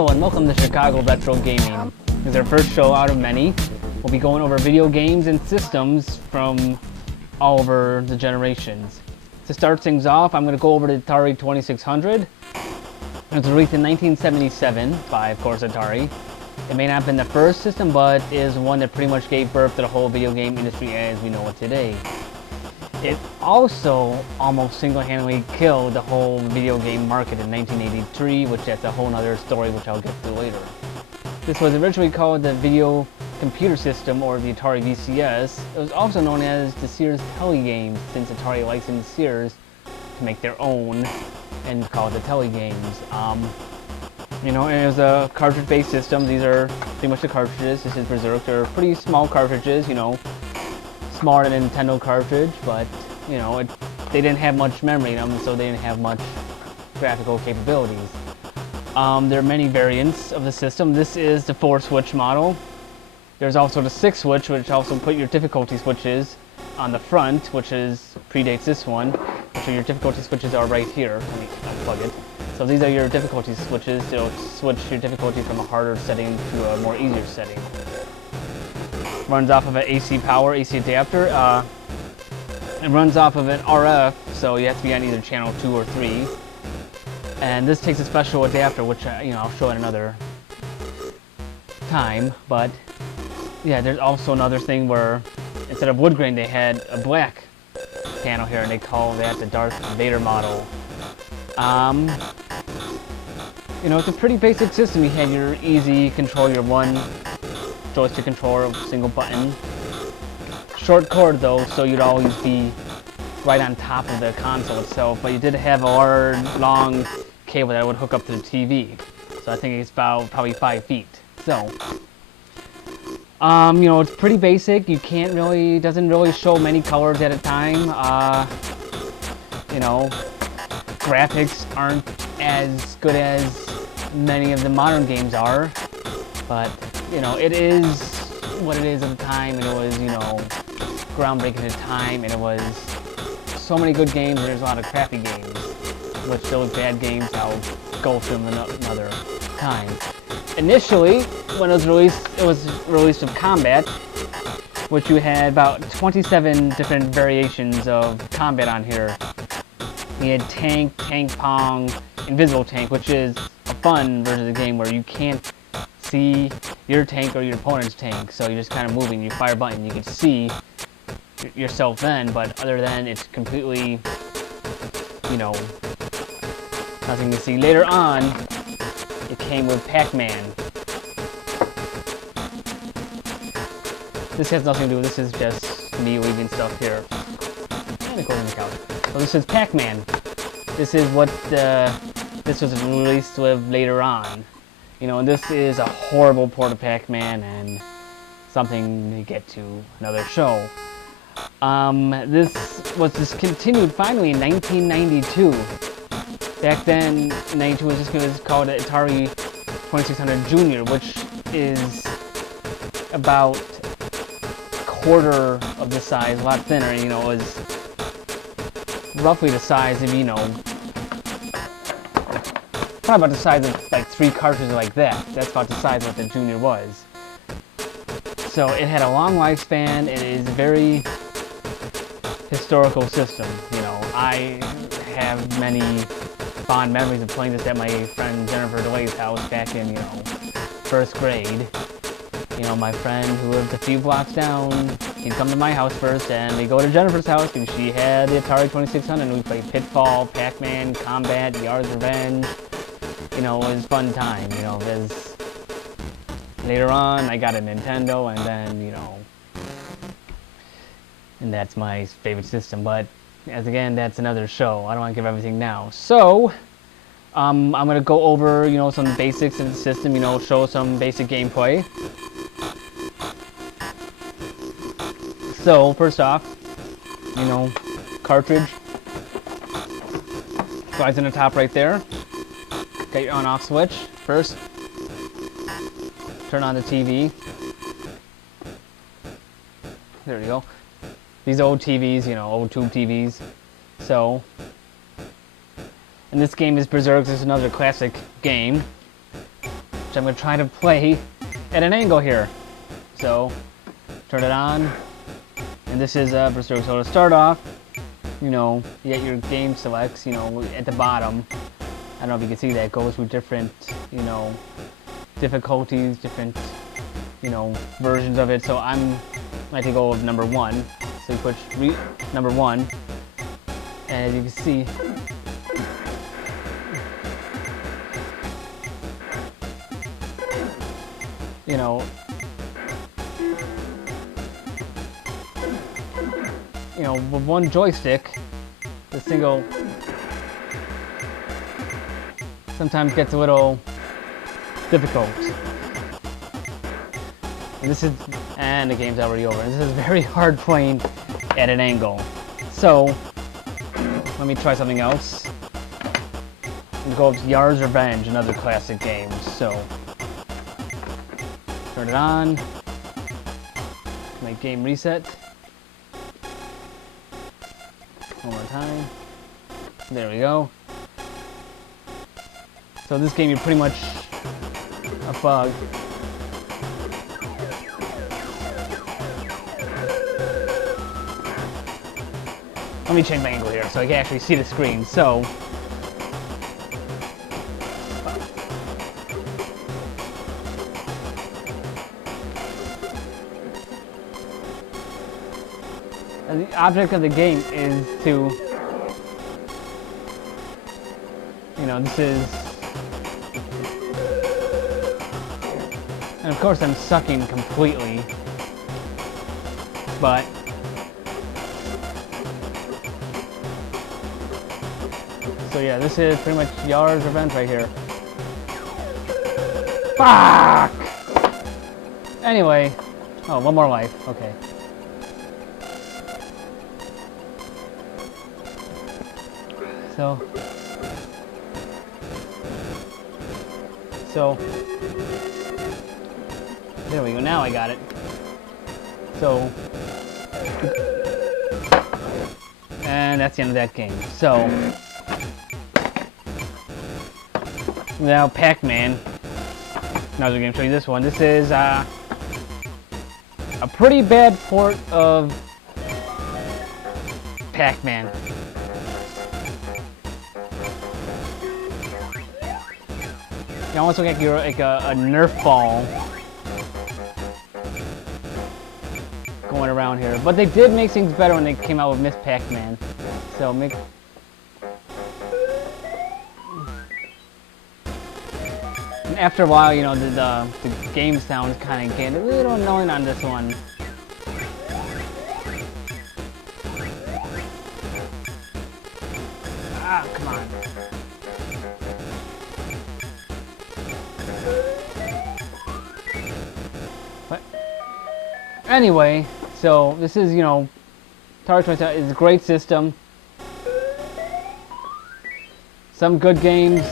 Hello and welcome to Chicago Retro Gaming. This is our first show out of many. We'll be going over video games and systems from all over the generations. To start things off, I'm going to go over the Atari 2600. It was released in 1977 by, of course, Atari. It may not have been the first system, but is one that pretty much gave birth to the whole video game industry as we know it today. It also almost single-handedly killed the whole video game market in 1983, which that's a whole other story which I'll get to later. This was originally called the Video Computer System, or the Atari VCS. It was also known as the Sears Telegames, since Atari licensed Sears to make their own and call it the Telegames. You know, it was a cartridge-based system. These are pretty much the cartridges. This is Berserk. They're pretty small cartridges, you know, smaller than a Nintendo cartridge, but, you know, they didn't have much memory in them, so they didn't have much graphical capabilities. There are many variants of the system. This is the 4-switch model. There's also the 6-switch, which also put your difficulty switches on the front, which predates this one. So your difficulty switches are right here. Let me unplug it. So these are your difficulty switches. They'll switch your difficulty from a harder setting to a more easier setting. Runs off of an AC power, AC adapter. It runs off of an RF, so you have to be on either channel 2 or 3. And this takes a special adapter, which you know, I'll show at another time. But yeah, there's also another thing where instead of wood grain, they had a black panel here, and they call that the Darth Vader model. You know, it's a pretty basic system. You had your easy control, your one joystick controller, single button. Short cord though, so you'd always be right on top of the console itself, but you did have a large, long cable that would hook up to the TV. So I think it's about probably 5 feet. So, you know, it's pretty basic. You can't really, doesn't really show many colors at a time. You know, graphics aren't as good as many of the modern games are, but you know, it is what it is at the time, and it was, you know, groundbreaking at the time, and it was so many good games, and there's a lot of crappy games, which those bad games I'll go through them another time. Initially, when it was released with combat, which you had about 27 different variations of combat on here. You had tank, tank pong, invisible tank, which is a fun version of the game where you can't see your tank or your opponent's tank, so you're just kind of moving. You fire a button, you can see yourself then, but other than it's completely, you know, nothing to see. Later on, it came with Pac-Man. This has nothing to do with this, is just me leaving stuff here. And it goes in the couch. So this is Pac-Man. This is what this was released with later on. You know, and this is a horrible port of Pac-Man and something to get to another show. This was discontinued finally in 1992. Back then, 92 was called Atari 2600 Junior, which is about a quarter of the size, a lot thinner. You know, it was roughly the size of, you know, probably about the size of like 3 cartridges like that. That's about the size of what the Junior was. So it had a long lifespan. It is a very historical system. You know, I have many fond memories of playing this at my friend Jennifer DeLay's house back in, you know, 1st grade. You know, my friend who lived a few blocks down, he'd come to my house first, and we'd go to Jennifer's house, and she had the Atari 2600, and we played Pitfall, Pac-Man, Combat, Yard's Revenge. You know, it was a fun time, you know, because later on I got a Nintendo, and then, you know, and that's my favorite system. But as again, that's another show. I don't want to give everything now. So I'm going to go over, you know, some basics of the system, you know, show some basic gameplay. So first off, you know, cartridge slides in the top right there. Got your on-off switch. First, turn on the TV. There you go. These old TVs, you know, old tube TVs. So, and this game is Berserk. This is another classic game. which I'm going to try to play at an angle here. So, turn it on, and this is Berserk. So to start off, you know, you get your game selects, you know, at the bottom. I don't know if you can see that, it goes through different, you know, difficulties, different, you know, versions of it. So I like to go with number 1. So you push number 1, and as you can see, you know, with one joystick, the single sometimes gets a little difficult. And the game's already over. And this is very hard playing at an angle. So, let me try something else. We'll go up to Yar's Revenge, another classic game. So, turn it on. Make game reset. One more time. There we go. So this game, you're pretty much a bug. Let me change my angle here so I can actually see the screen. So, and the object of the game is to, you know, this is, and of course I'm sucking completely, but so yeah, this is pretty much Yar's Revenge right here. Fuck! Anyway, oh, one more life, okay. So, there we go, now I got it. So, and that's the end of that game. So, now Pac-Man. Now I'm going to show you this one. This is a pretty bad port of Pac-Man. You almost look like you're like a Nerf ball going around here. But they did make things better when they came out with Miss Pac-Man. So make... And after a while, you know, the game sounds kind of getting a little annoying on this one. Ah, come on. But anyway, so this is, you know, Atari 27 is a great system. Some good games,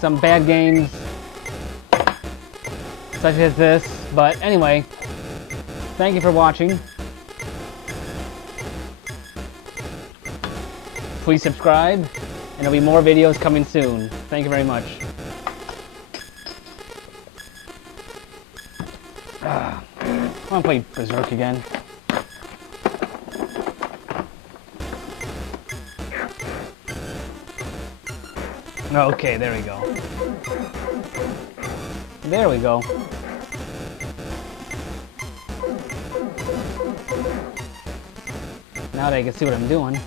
some bad games, such as this. But anyway, thank you for watching. Please subscribe, and there'll be more videos coming soon. Thank you very much. I want to play Berserk again. Okay, there we go. There we go. Now that I can see what I'm doing.